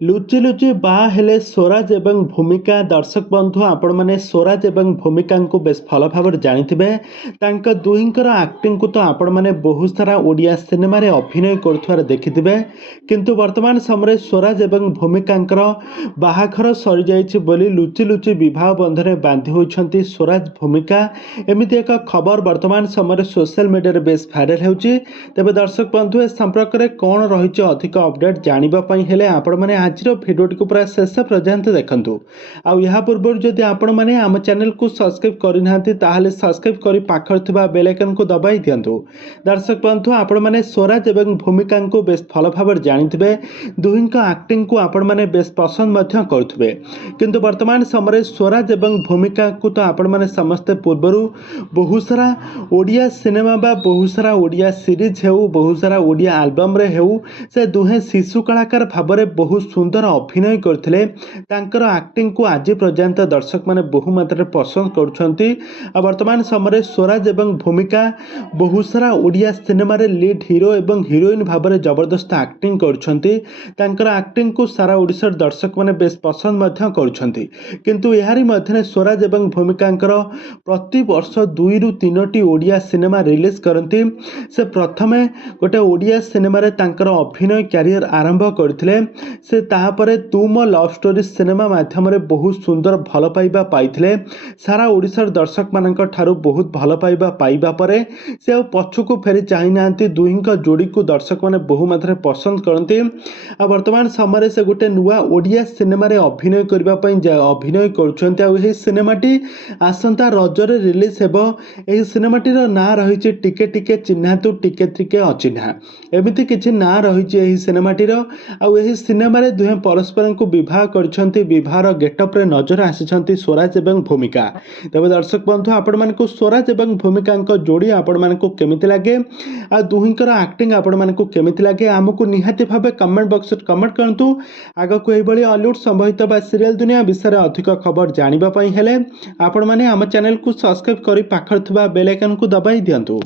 ଲୁଚି ଲୁଚି ବାହା ହେଲେ ସ୍ୱରାଜ ଏବଂ ଭୂମିକା। ଦର୍ଶକ ବନ୍ଧୁ ଆପଣମାନେ ସ୍ୱରାଜ ଏବଂ ଭୂମିକାଙ୍କୁ ବେଶ ଭଲ ଭାବରେ ଜାଣିଥିବେ। ତାଙ୍କ ଦୁହିଁଙ୍କର ଆକ୍ଟିଂକୁ ତ ଆପଣମାନେ ବହୁତ ସାରା ଓଡ଼ିଆ ସିନେମାରେ ଅଭିନୟ କରୁଥିବାର ଦେଖିଥିବେ। କିନ୍ତୁ ବର୍ତ୍ତମାନ ସମୟରେ ସ୍ୱରାଜ ଏବଂ ଭୂମିକାଙ୍କର ବାହାଘର ସରିଯାଇଛି ବୋଲି ଲୁଚି ଲୁଚି ବିବାହ ବନ୍ଧନରେ ବାନ୍ଧି ହୋଇଛନ୍ତି ସ୍ୱରାଜ ଭୂମିକା। ଏମିତି ଏକ ଖବର ବର୍ତ୍ତମାନ ସମୟରେ ସୋସିଆଲ ମିଡ଼ିଆରେ ବେଶ ଭାଇରାଲ ହେଉଛି। ତେବେ ଦର୍ଶକ ବନ୍ଧୁ ଏ ସମ୍ପର୍କରେ କ'ଣ ରହିଛି ଅଧିକ ଅପଡେଟ୍ ଜାଣିବା ପାଇଁ ହେଲେ ଆପଣମାନେ ଆଜିର ଭିଡ଼ିଓଟିକୁ ପୁରା ଶେଷ ପର୍ଯ୍ୟନ୍ତ ଦେଖନ୍ତୁ। ଆଉ ଏହା ପୂର୍ବରୁ ଯଦି ଆପଣମାନେ ଆମ ଚ୍ୟାନେଲକୁ ସବସ୍କ୍ରାଇବ୍ କରିନାହାନ୍ତି ତାହେଲେ ସବସ୍କ୍ରାଇବ୍ କରି ପାଖରେ ଥିବା ବେଲ୍ ଆଇକନକୁ ଦବାଇ ଦିଅନ୍ତୁ। ଦର୍ଶକ ବନ୍ଧୁ ଆପଣମାନେ ସ୍ୱରାଜ ଏବଂ ଭୂମିକାଙ୍କୁ ବେଶ ଭଲ ଭାବରେ ଜାଣିଥିବେ। ଦୁହିଁଙ୍କ ଆକ୍ଟିଂକୁ ଆପଣମାନେ ବେଶ ପସନ୍ଦ ମଧ୍ୟ କରୁଥିବେ। କିନ୍ତୁ ବର୍ତ୍ତମାନ ସମୟରେ ସ୍ୱରାଜ ଏବଂ ଭୂମିକାକୁ ତ ଆପଣମାନେ ସମସ୍ତେ ପୂର୍ବରୁ ବହୁତ ସାରା ଓଡ଼ିଆ ସିନେମା ବା ବହୁତ ସାରା ଓଡ଼ିଆ ସିରିଜ୍ ହେଉ, ବହୁତ ସାରା ଓଡ଼ିଆ ଆଲବମ୍ରେ ହେଉ, ସେ ଦୁହେଁ ଶିଶୁ କଳାକାର ଭାବରେ ବହୁତ ସୁନ୍ଦର ଅଭିନୟ କରିଥିଲେ। ତାଙ୍କର ଆକ୍ଟିଂକୁ ଆଜି ପର୍ଯ୍ୟନ୍ତ ଦର୍ଶକମାନେ ବହୁ ମାତ୍ରାରେ ପସନ୍ଦ କରୁଛନ୍ତି। ଆଉ ବର୍ତ୍ତମାନ ସମୟରେ ସ୍ୱରାଜ ଏବଂ ଭୂମିକା ବହୁତ ସାରା ଓଡ଼ିଆ ସିନେମାରେ ଲିଡ୍ ହିରୋ ଏବଂ ହିରୋଇନ୍ ଭାବରେ ଜବରଦସ୍ତ ଆକ୍ଟିଂ କରୁଛନ୍ତି। ତାଙ୍କର ଆକ୍ଟିଂକୁ ସାରା ଓଡ଼ିଶାର ଦର୍ଶକମାନେ ବେଶ ପସନ୍ଦ ମଧ୍ୟ କରୁଛନ୍ତି। କିନ୍ତୁ ଏହାରି ମଧ୍ୟରେ ସ୍ୱରାଜ ଏବଂ ଭୂମିକାଙ୍କର ପ୍ରତିବର୍ଷ 2ରୁ 3ଟି ଓଡ଼ିଆ ସିନେମା ରିଲିଜ୍ କରନ୍ତି। ସେ ପ୍ରଥମେ ଗୋଟେ ଓଡ଼ିଆ ସିନେମାରେ ତାଙ୍କର ଅଭିନୟ କ୍ୟାରିୟର ଆରମ୍ଭ କରିଥିଲେ। ସେ ତାପରେ ତୁ ମୋ ଲଭ୍ ଷ୍ଟୋରି ସିନେମା ମାଧ୍ୟମରେ ବହୁତ ସୁନ୍ଦର ଭଲ ପାଇବା ପାଇଥିଲେ। ସାରା ଓଡ଼ିଶାର ଦର୍ଶକମାନଙ୍କ ଠାରୁ ବହୁତ ଭଲ ପାଇବା ପାଇବା ପରେ ସେ ଆଉ ପଛକୁ ଫେରି ଚାହିଁନାହାନ୍ତି। ଦୁହିଁଙ୍କ ଯୋଡ଼ିକୁ ଦର୍ଶକମାନେ ବହୁ ମାତ୍ରାରେ ପସନ୍ଦ କରନ୍ତି। ଆଉ ବର୍ତ୍ତମାନ ସମୟରେ ସେ ଗୋଟେ ନୂଆ ଓଡ଼ିଆ ସିନେମାରେ ଅଭିନୟ କରିବା ପାଇଁ ଅଭିନୟ କରୁଛନ୍ତି। ଆଉ ଏହି ସିନେମାଟି ଆସନ୍ତା ରଜରେ ରିଲିଜ୍ ହେବ। ଏହି ସିନେମାଟିର ନାଁ ରହିଛି ଟିକେ ଟିକେ ଚିହ୍ନା ତୁ ଟିକେ ଟିକେ ଅଚିହ୍ନା। ଏମିତି କିଛି ନାଁ ରହିଛି ଏହି ସିନେମାଟିର। ଆଉ ଏହି ସିନେମାରେ ଦୁହେଁ ପରସ୍ପରଙ୍କୁ ବିବାହ କରିଛନ୍ତି। ବିବାହର ଗେଟଅପ୍ରେ ନଜର ଆସିଛନ୍ତି ସ୍ୱରାଜ ଏବଂ ଭୂମିକା। ତେବେ ଦର୍ଶକ ବନ୍ଧୁ ଆପଣମାନଙ୍କୁ ସ୍ୱରାଜ ଏବଂ ଭୂମିକାଙ୍କ ଯୋଡ଼ି ଆପଣମାନଙ୍କୁ କେମିତି ଲାଗେ, ଆଉ ଦୁହିଁଙ୍କର ଆକ୍ଟିଂ ଆପଣମାନଙ୍କୁ କେମିତି ଲାଗେ, ଆମକୁ ନିହାତି ଭାବେ କମେଣ୍ଟ ବକ୍ସରେ କମେଣ୍ଟ କରନ୍ତୁ। ଆଗକୁ ଏହିଭଳି ଅଲିଉଡ ସମ୍ବନ୍ଧିତ ବା ସିରିଏଲ ଦୁନିଆ ବିଷୟରେ ଅଧିକ ଖବର ଜାଣିବା ପାଇଁ ହେଲେ ଆପଣମାନେ ଆମ ଚ୍ୟାନେଲକୁ ସବସ୍କ୍ରାଇବ୍ କରି ପାଖରେ ଥିବା ବେଲ୍ ଆଇକନକୁ ଦବାଇ ଦିଅନ୍ତୁ।